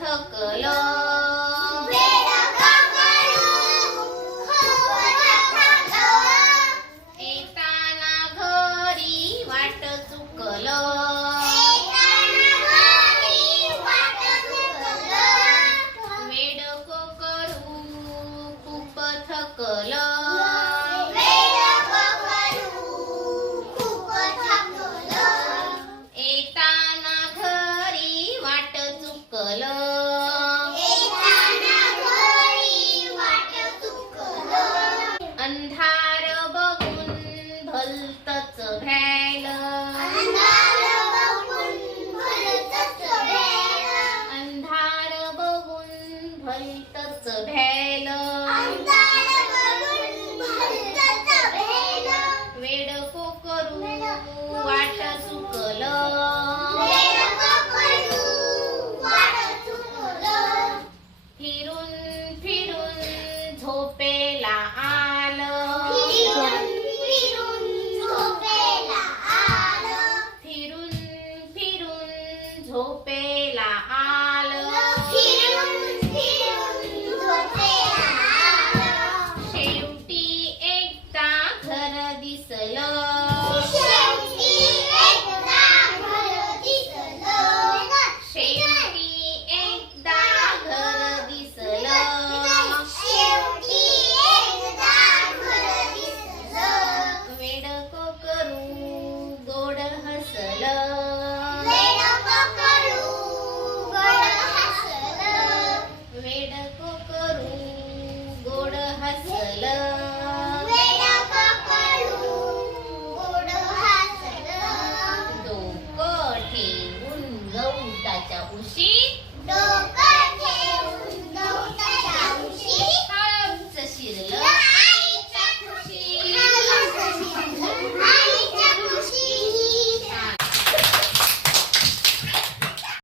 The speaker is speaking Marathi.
थकलं येताना घरी वाट चुकलं वेडको करू खूप थकलं येताना घरी वाट चुकलं अंधार बघून भलतच भ्यायलं अंधार बघून भलतच भ्यायलं वेडको करू वाट चुकलं फिरून फिरून झोपेला आलं फिरून फिरून झोपेला आलं शेवटी एकदा घर दिसलं शेवटी एकदा घर दिसलं वेडको करू गोड हसलं वेडको करू गोड हसलं डोकं ठेवून गवताच्या उशी